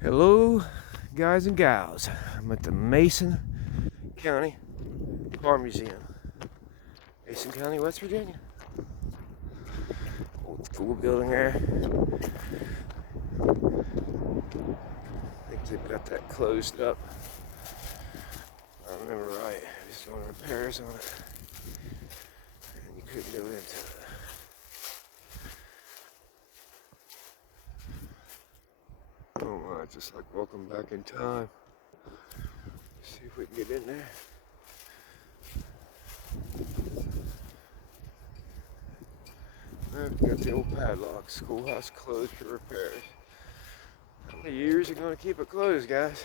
Hello, guys and gals. I'm at the Mason County Car Museum, Mason County, West Virginia. Old school building there. I think they've got that closed up. I remember right. I was doing repairs on it, and you couldn't go into it. Oh my! Just like welcome back in time. Let's see if we can get in there. I've got the old padlock. Schoolhouse closed for repairs. How many years are going to keep it closed, guys?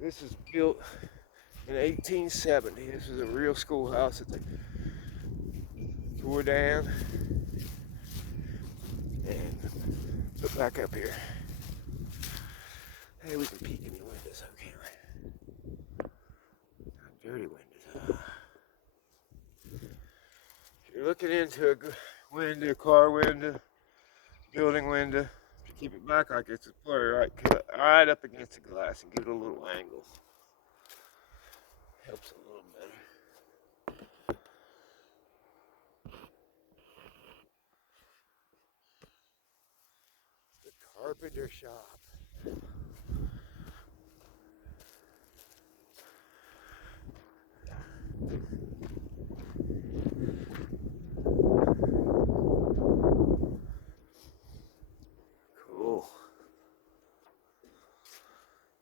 This is built in 1870. This is a real schoolhouse that they tore down and put back up here. Hey, we can peek in the windows, though, can't we? How dirty windows are. If you're looking into a window, car window, building window, if you keep it back like it's a blur, right up against the glass and give it a little angle. Helps a little better. The carpenter shop. Cool.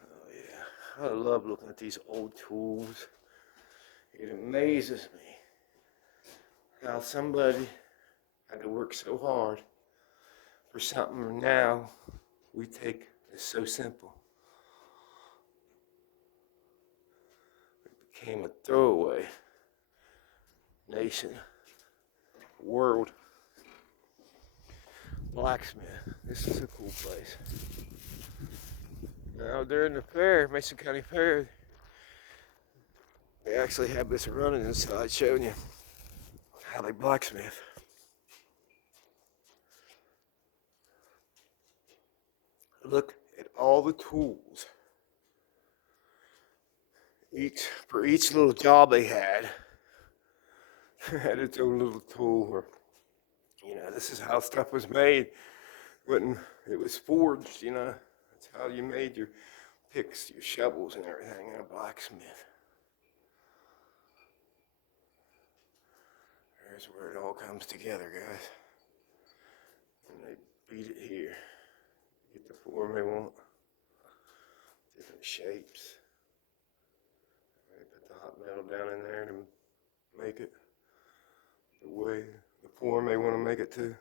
Oh yeah, I love looking at these old tools. It amazes me how somebody had to work so hard for something now we take as so simple. It became a throwaway nation, world. Blacksmith. This is a cool place. Now during the fair, Mason County Fair, they actually have this running inside showing you how they blacksmith. Look at all the tools. For each little job they had its own little tool. Or, this is how stuff was made when it was forged. That's how you made your picks, your shovels, and everything in a blacksmith. There's where it all comes together, guys. And they beat it here. Get the form they want. Different shapes. They put the hot metal down in there to make it the way, the form they want to make it to.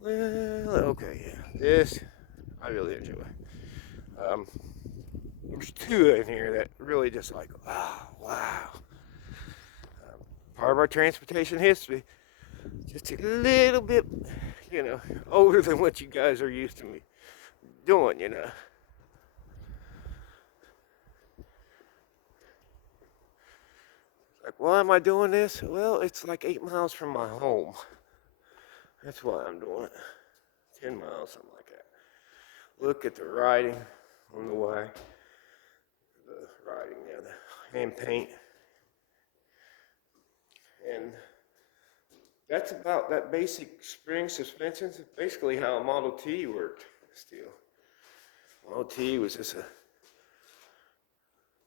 Well, okay, yeah. This I really enjoy. There's two in here that really just like, wow. Part of our transportation history, just a little bit, older than what you guys are used to me doing, Like, why am I doing this? Well, it's like 8 miles from my home. That's why I'm doing it. 10 miles, something like that. Look at the writing on the way. The writing there, the hand paint. And that's about that basic spring suspension. It's basically how a Model T worked still. Model T was just a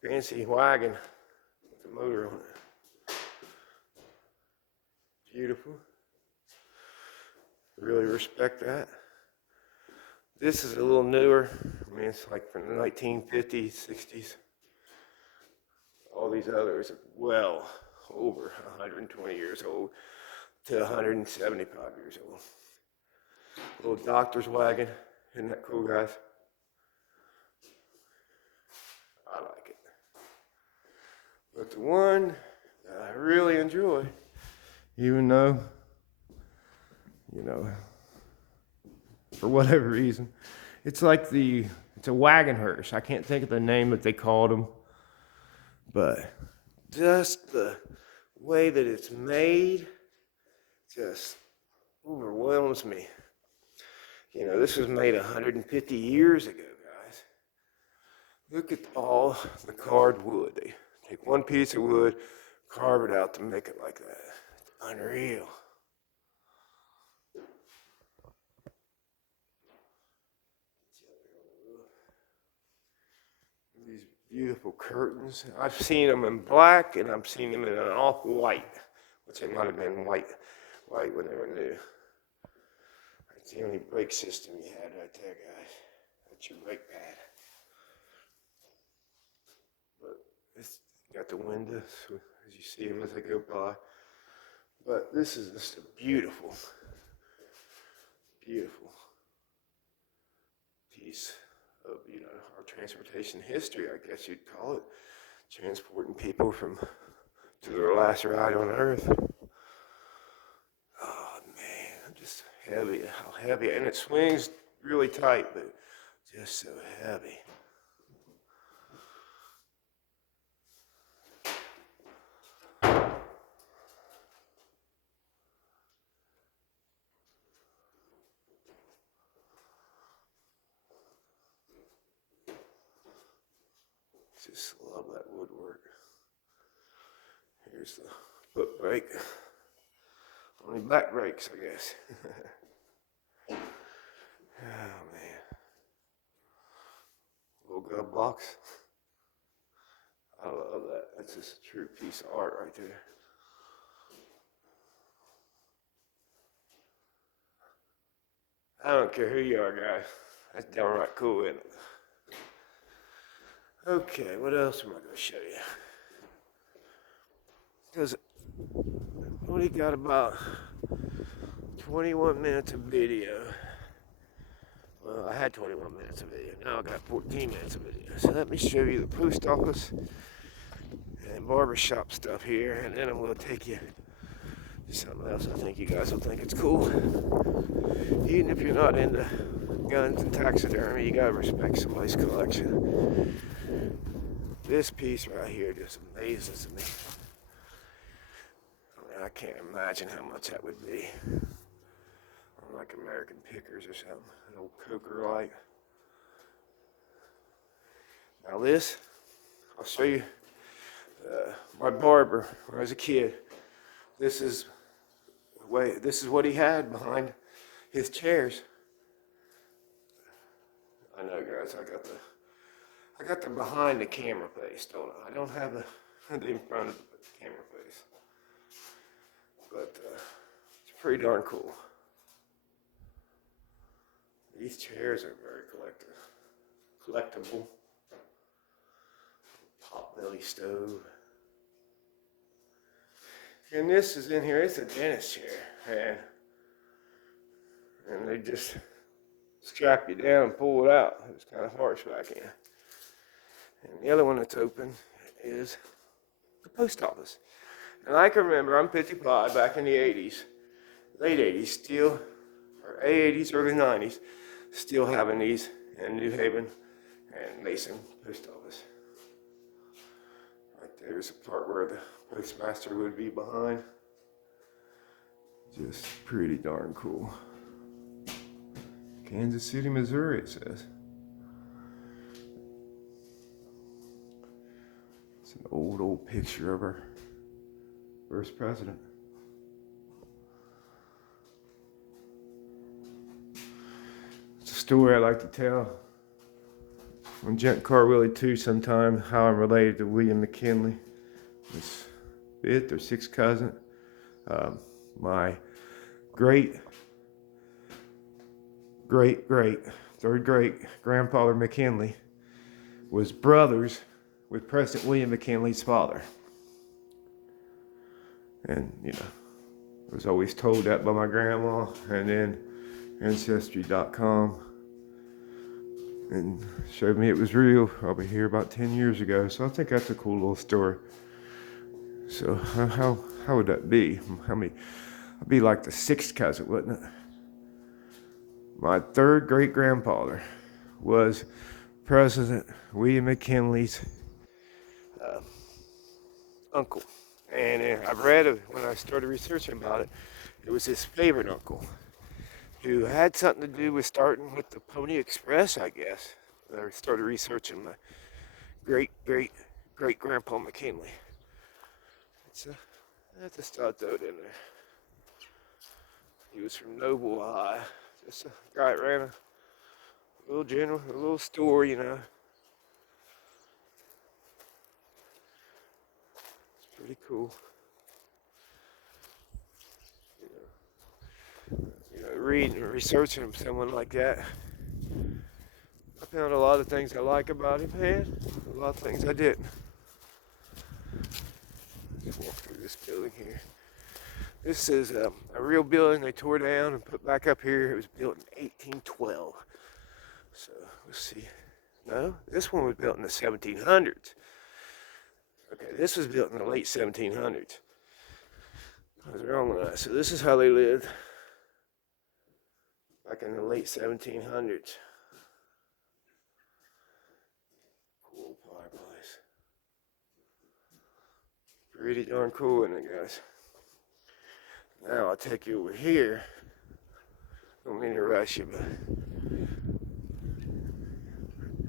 fancy wagon with a motor on it. Beautiful. Really respect that. This is a little newer. I mean, it's like from the 1950s, 60s. All these others are well over 120 years old to 175 years old. Little doctor's wagon. Isn't that cool, guys? I like it. But the one that I really enjoy, even though, for whatever reason, it's a wagon hearse. I can't think of the name that they called them. but just the way that it's made just overwhelms me. You know, this was made 150 years ago, guys. Look at all the carved wood. They take one piece of wood, carve it out to make it like that. It's unreal. These beautiful curtains. I've seen them in black and I've seen them in an off-white, which it might have been white when they were new. That's the only brake system you had right there, guys. That's your brake pad. But it's got the windows as you see them as they go by. But this is just a beautiful, beautiful piece of, you know, our transportation history, I guess you'd call it. Transporting people to their last ride on Earth. Oh man, I'm just heavy, how heavy, and it swings really tight, but just so heavy. Just love that woodwork. Here's the foot brake. Only black brakes, I guess. Oh man. Little glove box. I love that. That's just a true piece of art right there. I don't care who you are, guys. That's downright cool, isn't it? Okay, what else am I going to show you? Because we only got about 21 minutes of video. Well, I had 21 minutes of video. Now I got 14 minutes of video. So let me show you the post office and barbershop stuff here, and then I'm going to take you to something else I think you guys will think it's cool. Even if you're not into guns and taxidermy, you got to respect somebody's collection. This piece right here just amazes me. I mean, I can't imagine how much that would be. Like American Pickers or something, an old Coker light. Now this, I'll show you my barber when I was a kid. This is what he had behind his chairs. I know, guys, I got the behind the camera face, don't I? I don't have the in front of the camera face. But it's pretty darn cool. These chairs are very collectible. Potbelly stove. And this is in here, it's a dentist chair. And they just strap you down and pull it out. It was kind of harsh back in. And the other one that's open is the post office. And I can remember, I'm 55, back in the 80s, late 80s, still, or 80s, early 90s, still having these in New Haven and Mason post office. Right there's the part where the postmaster would be behind. Just pretty darn cool. Kansas City, Missouri, it says. It's an old picture of our first president. It's a story I like to tell on Gent Car Willie too sometime, how I'm related to William McKinley, his fifth or sixth cousin. My third great grandfather McKinley was brothers with President William McKinley's father. And, you know, I was always told that by my grandma, and then Ancestry.com and showed me it was real probably here about 10 years ago. So I think that's a cool little story. So how would that be? I'd be like the sixth cousin, wouldn't it? My third great grandfather was President William McKinley's uncle. And I read when I started researching about it, it was his favorite uncle who had something to do with starting with the Pony Express, I guess. I started researching my great grandpa McKinley. It's a, that's a stud toad in there. He was from Noble, Ohio. Just a guy that ran a a little store, you know. It's pretty cool. Reading and researching someone like that, I found a lot of things I like about him, and a lot of things I didn't. Let's walk through this building here. This is a real building they tore down and put back up here. It was built in 1812. So let's see. No, this one was built in the 1700s. Okay, this was built in the late 1700s. I was wrong on that. So this is how they lived back in the late 1700s. Cool fireplace. Pretty darn cool, isn't it, guys? Now I'll take you over here. Don't mean to rush you, but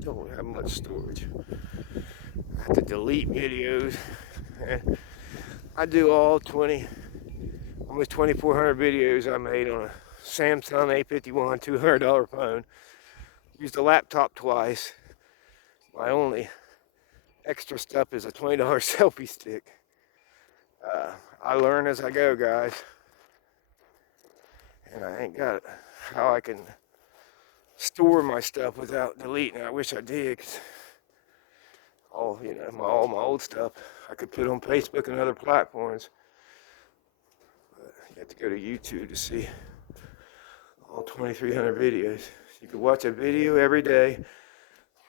don't have much storage. I have to delete videos. I do all almost 2,400 videos I made on a Samsung A51 $200 phone. Used a laptop twice. My only extra stuff is a $20 selfie stick. I learn as I go, guys. And I ain't got how I can store my stuff without deleting. I wish I did. 'Cause all my old stuff I could put on Facebook and other platforms. But you have to go to YouTube to see all 2,300 videos. You could watch a video every day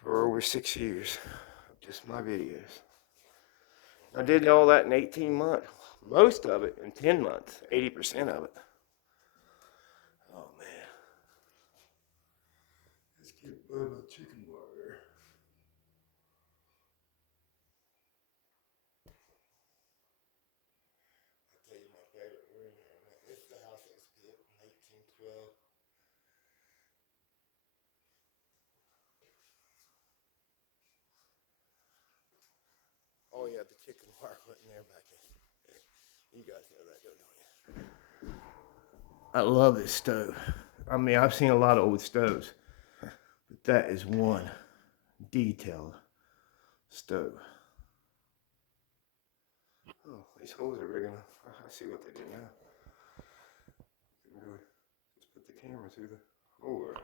for over 6 years. Just my videos. I did all that in 18 months. Most of it in 10 months. 80% of it. Oh man. Let's get Bubba chicken wire. I'll tell you my favorite room here. This is the house that was built in 1812. Oh yeah, the chicken wire went in there back in. You guys know that, don't you? I love this stove. I mean, I've seen a lot of old stoves, but that is one detailed stove. Oh, these holes are big enough. I see what they did now. Really, just put the camera through the hole.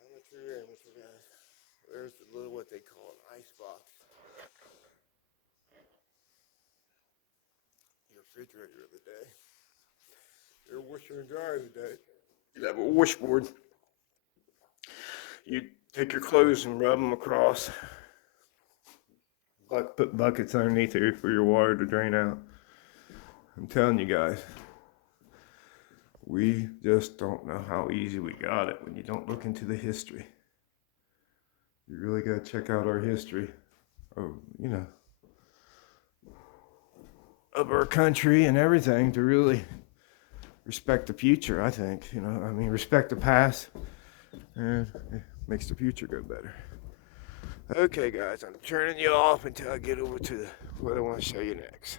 Amateur, guys. There's the little, what they call an ice box. Your refrigerator of the day. Your washer and dryer of the day. You have a washboard. You take your clothes and rub them across. Put buckets underneath here for your water to drain out. I'm telling you guys, we just don't know how easy we got it when you don't look into the history. You really got to check out our history of, of our country and everything to really respect the future, I think. Respect the past, and it makes the future go better. Okay, guys, I'm turning you off until I get over to what I want to show you next.